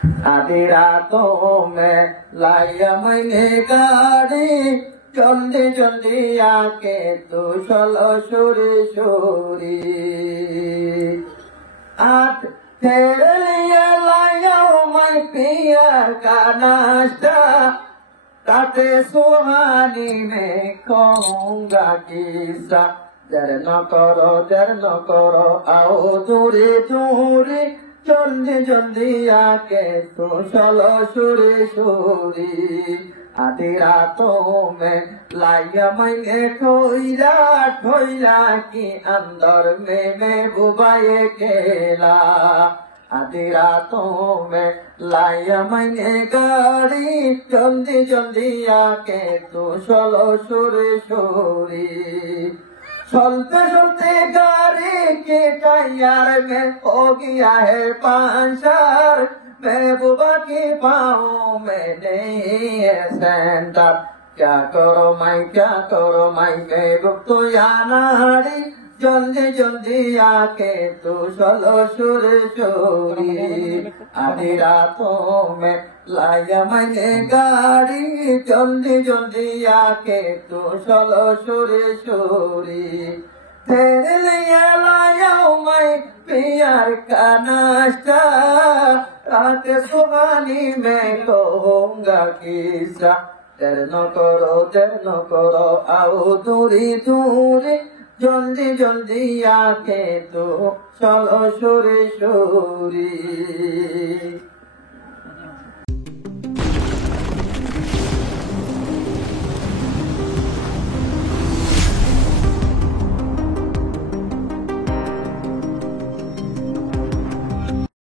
आधी रातों में लाया मैंने गाड़ी, जल्दी जल्दी आके तू चलो सुरी सुरी। आज तेरे लिए लाया हूँ मैं प्यार का नाश्ता, ताते सुहानी में कहूँगा किस्सा। देर न करो आओ दूरी दूरी, जल्दी जल्दी आके तू चलो सुरी सुरी। आधी रातों में लाया मैंने ठोइला की अंदर में मैं बुबाए खेला। आधी रातों में लाया मैंने गाड़ी, जल्दी जल्दी आके तू चलो सुरी सुरी। चलते चलते गाड़ी के टायर में हो गया है पंचर, महबूबा के पाँव में नहीं है सेंटर। क्या करो मैं महबूब तो यानाड़ी, जल्दी जल्दी आके तू चलो सुरी सुरी। आधी रातों में लाया मैंने गाड़ी, जल्दी जल्दी आके तू चलो सुरी सुरी। तेरे लिए लाया हूँ मैं प्यार का नाश्ता, रात सुहानी में कहूँगा किस्सा। देर न करो आओ दूरी दूरी, जल्दी जल्दी आके तू चलो सुरी सुरी।